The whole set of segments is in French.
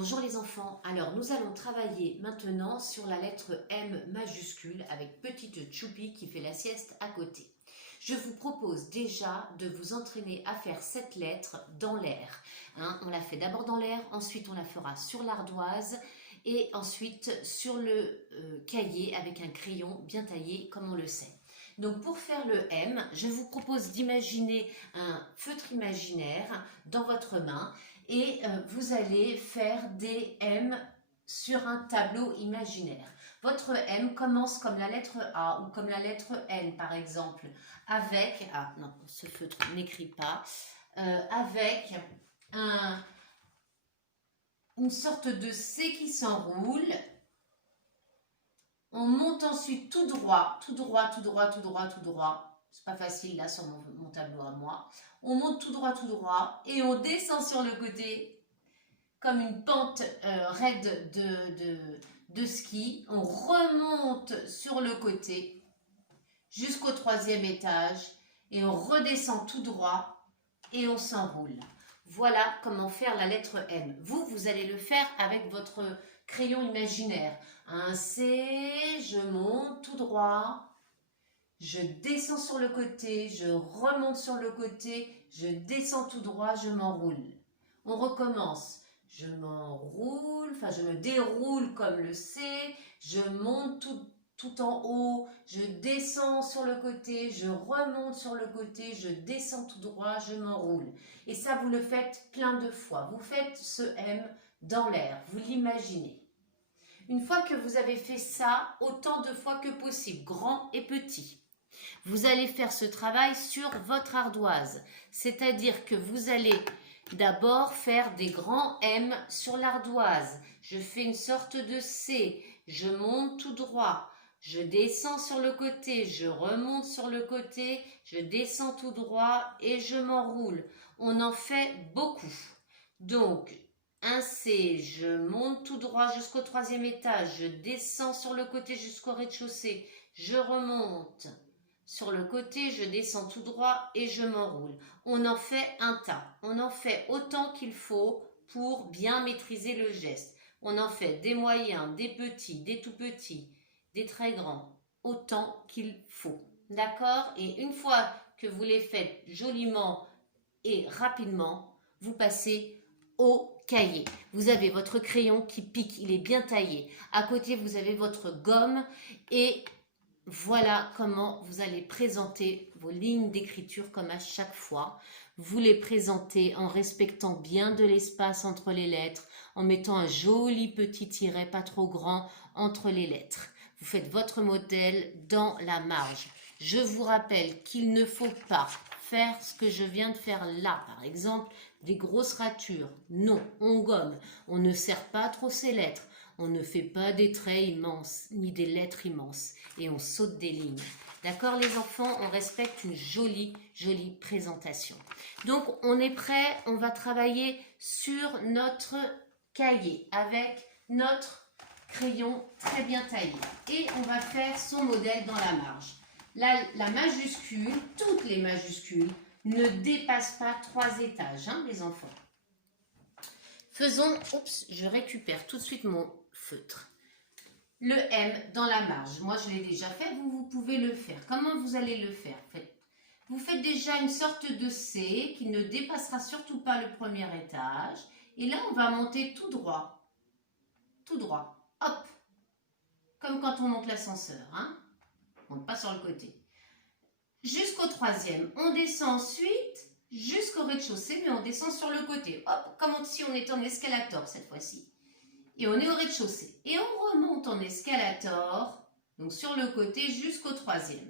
Bonjour les enfants, alors nous allons travailler maintenant sur la lettre M majuscule avec petite Choupi qui fait la sieste à côté. Je vous propose déjà de vous entraîner à faire cette lettre dans l'air. On la fait d'abord dans l'air, ensuite on la fera sur l'ardoise et ensuite sur le cahier avec un crayon bien taillé comme on le sait. Donc pour faire le M, je vous propose d'imaginer un feutre imaginaire dans votre main et vous allez faire des M sur un tableau imaginaire. Votre M commence comme la lettre A ou comme la lettre N par exemple, avec, ah non, ce feutre n'écrit pas, avec une sorte de C qui s'enroule. On monte ensuite tout droit, tout droit, tout droit, tout droit, tout droit. C'est pas facile là sur mon tableau à moi. On monte tout droit et on descend sur le côté comme une pente raide de ski. On remonte sur le côté jusqu'au 3e étage et on redescend tout droit et on s'enroule. Voilà comment faire la lettre M. Vous allez le faire avec votre crayon imaginaire. Un C, je monte tout droit, je descends sur le côté, je remonte sur le côté, je descends tout droit, je m'enroule. On recommence. Je m'enroule, enfin je me déroule comme le C, je monte tout en haut, je descends sur le côté, je remonte sur le côté, je descends tout droit, je m'enroule. Et ça, vous le faites plein de fois. Vous faites ce M dans l'air, vous l'imaginez. Une fois que vous avez fait ça, autant de fois que possible, grand et petit, vous allez faire ce travail sur votre ardoise. C'est-à-dire que vous allez d'abord faire des grands M sur l'ardoise. Je fais une sorte de C, je monte tout droit, je descends sur le côté, je remonte sur le côté, je descends tout droit et je m'enroule. On en fait beaucoup. Donc, un C, je monte tout droit jusqu'au 3e étage, je descends sur le côté jusqu'au rez-de-chaussée, je remonte sur le côté, je descends tout droit et je m'enroule. On en fait un tas. On en fait autant qu'il faut pour bien maîtriser le geste. On en fait des moyens, des petits, des tout petits, des très grands, autant qu'il faut. D'accord? Et une fois que vous les faites joliment et rapidement, vous passez au cahier. Vous avez votre crayon qui pique, il est bien taillé. À côté, vous avez votre gomme et voilà comment vous allez présenter vos lignes d'écriture comme à chaque fois. Vous les présentez en respectant bien de l'espace entre les lettres, en mettant un joli petit tiret pas trop grand entre les lettres. Vous faites votre modèle dans la marge. Je vous rappelle qu'il ne faut pas faire ce que je viens de faire là, par exemple, des grosses ratures. Non, on gomme, on ne serre pas trop ces lettres. On ne fait pas des traits immenses, ni des lettres immenses. Et on saute des lignes. D'accord les enfants? On respecte une jolie, jolie présentation. Donc on est prêt, on va travailler sur notre cahier avec notre crayon très bien taillé. Et on va faire son modèle dans la marge. La majuscule, toutes les majuscules, ne dépassent pas 3 étages, les enfants. Faisons, oups, je récupère tout de suite mon feutre. Le M dans la marge. Moi, je l'ai déjà fait, vous pouvez le faire. Comment vous allez le faire? Vous faites déjà une sorte de C qui ne dépassera surtout pas le 1er étage. Et là, on va monter tout droit. Tout droit. Hop. Comme quand on monte l'ascenseur. On ne monte pas sur le côté. Jusqu'au 3e. On descend ensuite jusqu'au rez-de-chaussée, mais on descend sur le côté. Hop, comme si on était en escalator cette fois-ci. Et on est au rez-de-chaussée. Et on remonte en escalator, donc sur le côté jusqu'au 3e.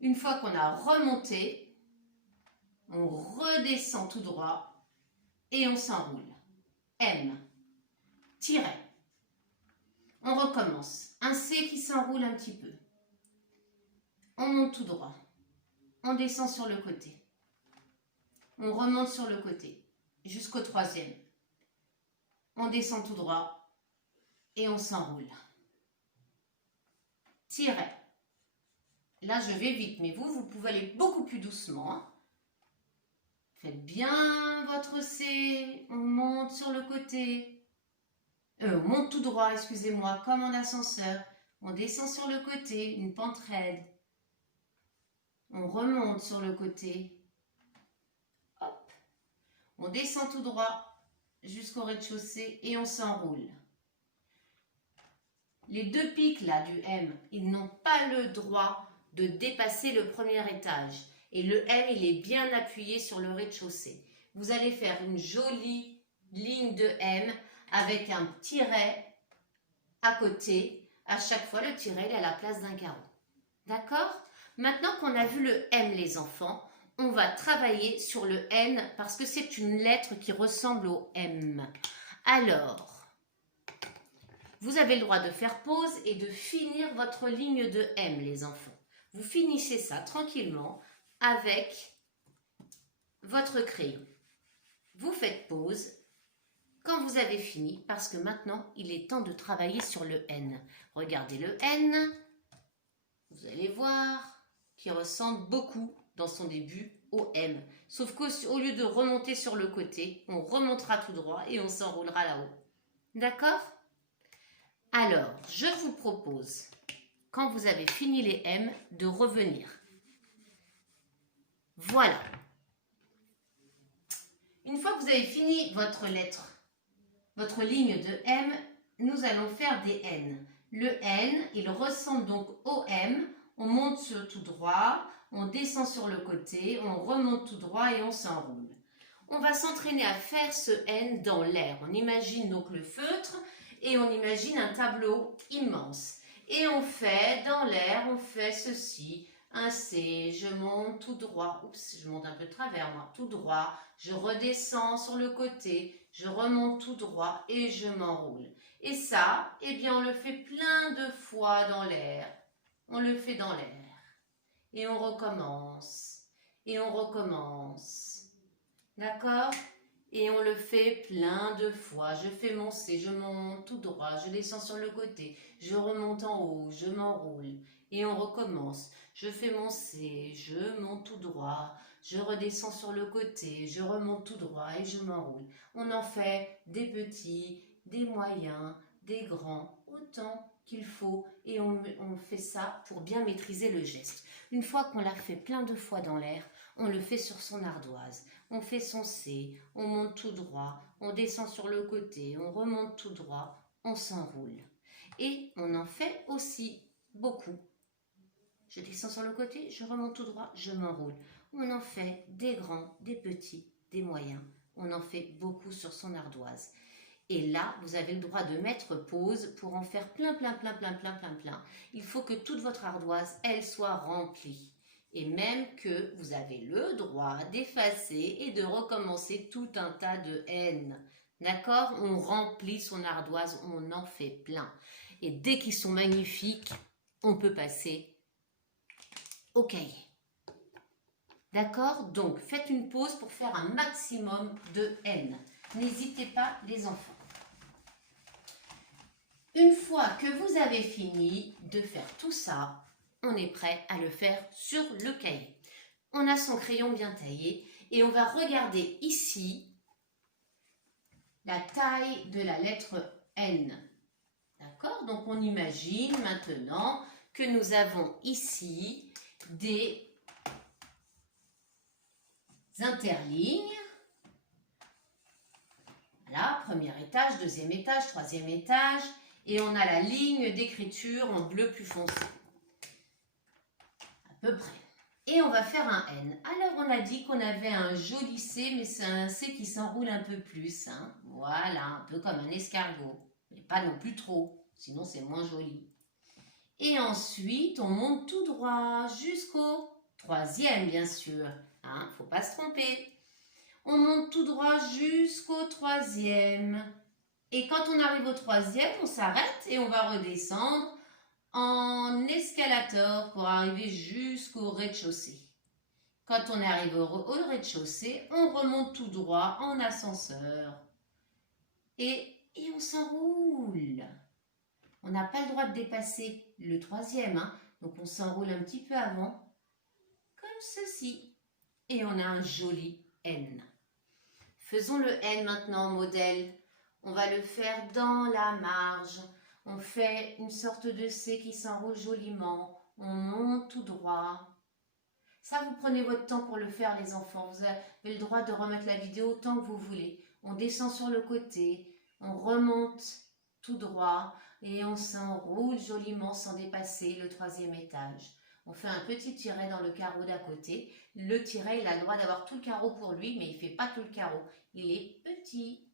Une fois qu'on a remonté, on redescend tout droit et on s'enroule. M. Tiret. On recommence. Un C qui s'enroule un petit peu. On monte tout droit. On descend sur le côté. On remonte sur le côté jusqu'au 3e. On descend tout droit et on s'enroule. Tiret. Là, je vais vite, mais vous pouvez aller beaucoup plus doucement. Faites bien votre C. On monte sur le côté. On monte tout droit, excusez-moi, comme en ascenseur. On descend sur le côté, une pente raide. On remonte sur le côté. Hop. On descend tout droit jusqu'au rez-de-chaussée et on s'enroule. Les deux pics là du M, ils n'ont pas le droit de dépasser le premier étage. Et le M, il est bien appuyé sur le rez-de-chaussée. Vous allez faire une jolie ligne de M avec un tiret à côté. À chaque fois, le tiret il est à la place d'un carreau. D'accord? Maintenant qu'on a vu le M, les enfants, on va travailler sur le N parce que c'est une lettre qui ressemble au M. Alors, vous avez le droit de faire pause et de finir votre ligne de M, les enfants. Vous finissez ça tranquillement avec votre crayon. Vous faites pause quand vous avez fini parce que maintenant, il est temps de travailler sur le N. Regardez le N, vous allez voir qu'il ressemble beaucoup dans son début au M. Sauf qu'au lieu de remonter sur le côté, on remontera tout droit et on s'enroulera là-haut. D'accord ? Alors, je vous propose, quand vous avez fini les M, de revenir. Voilà. Une fois que vous avez fini votre lettre, votre ligne de M, nous allons faire des N. Le N, il ressemble donc au M. On monte sur tout droit, on descend sur le côté, on remonte tout droit et on s'enroule. On va s'entraîner à faire ce N dans l'air. On imagine donc le feutre et on imagine un tableau immense. Et on fait dans l'air, on fait ceci, un C, je monte tout droit, oups, je monte un peu de travers moi, tout droit, je redescends sur le côté, je remonte tout droit et je m'enroule. Et ça, eh bien on le fait plein de fois dans l'air. On le fait dans l'air. Et on recommence. Et on recommence. D'accord ? Et on le fait plein de fois. Je fais mon C, je monte tout droit, je descends sur le côté, je remonte en haut, je m'enroule. Et on recommence. Je fais mon C, je monte tout droit, je redescends sur le côté, je remonte tout droit et je m'enroule. On en fait des petits, des moyens, des grands, autant qu'il faut. Et on fait ça pour bien maîtriser le geste. Une fois qu'on l'a fait plein de fois dans l'air, on le fait sur son ardoise. On fait son C, on monte tout droit, on descend sur le côté, on remonte tout droit, on s'enroule. Et on en fait aussi beaucoup. Je descends sur le côté, je remonte tout droit, je m'enroule. On en fait des grands, des petits, des moyens. On en fait beaucoup sur son ardoise. Et là, vous avez le droit de mettre pause pour en faire plein. Il faut que toute votre ardoise, elle soit remplie. Et même que vous avez le droit d'effacer et de recommencer tout un tas de N. D'accord ? On remplit son ardoise, on en fait plein. Et dès qu'ils sont magnifiques, on peut passer au cahier. D'accord ? Donc, faites une pause pour faire un maximum de N. N'hésitez pas, les enfants. Une fois que vous avez fini de faire tout ça, on est prêt à le faire sur le cahier. On a son crayon bien taillé et on va regarder ici la taille de la lettre N. D'accord? Donc on imagine maintenant que nous avons ici des interlignes. Voilà, premier étage, deuxième étage, troisième étage. Et on a la ligne d'écriture en bleu plus foncé. À peu près. Et on va faire un N. Alors on a dit qu'on avait un joli C, mais c'est un C qui s'enroule un peu plus. Hein. Voilà, un peu comme un escargot. Mais pas non plus trop, sinon c'est moins joli. Et ensuite, on monte tout droit jusqu'au troisième, bien sûr. Hein, faut pas se tromper. On monte tout droit jusqu'au troisième. Et quand on arrive au troisième, on s'arrête et on va redescendre en escalator pour arriver jusqu'au rez-de-chaussée. Quand on arrive au rez-de-chaussée, on remonte tout droit en ascenseur. Et on s'enroule. On n'a pas le droit de dépasser le troisième, hein, donc on s'enroule un petit peu avant, comme ceci. Et on a un joli N. Faisons le N maintenant en modèle. On va le faire dans la marge. On fait une sorte de C qui s'enroule joliment. On monte tout droit. Ça, vous prenez votre temps pour le faire, les enfants. Vous avez le droit de remettre la vidéo autant que vous voulez. On descend sur le côté. On remonte tout droit. Et on s'enroule joliment sans dépasser le 3e étage. On fait un petit tiret dans le carreau d'à côté. Le tiret, il a le droit d'avoir tout le carreau pour lui, mais il ne fait pas tout le carreau. Il est petit.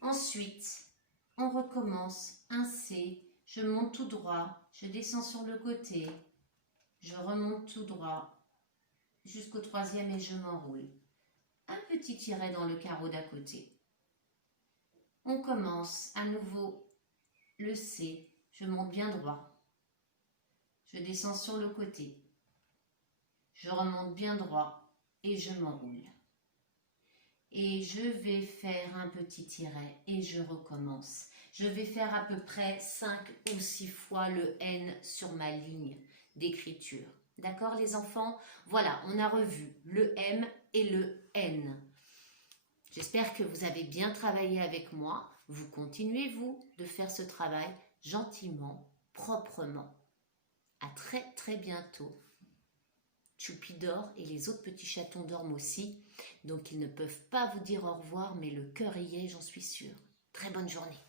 Ensuite, on recommence. Un C. Je monte tout droit. Je descends sur le côté. Je remonte tout droit jusqu'au 3e et je m'enroule. Un petit tiret dans le carreau d'à côté. On commence à nouveau le C. Je monte bien droit. Je descends sur le côté. Je remonte bien droit et je m'enroule. Et je vais faire un petit tiret et je recommence. Je vais faire à peu près 5 ou 6 fois le N sur ma ligne d'écriture. D'accord les enfants? Voilà, on a revu le M et le N. J'espère que vous avez bien travaillé avec moi. Vous continuez, vous, de faire ce travail gentiment, proprement. À très très bientôt. Choupi dort et les autres petits chatons dorment aussi. Donc ils ne peuvent pas vous dire au revoir, mais le cœur y est, j'en suis sûre. Très bonne journée.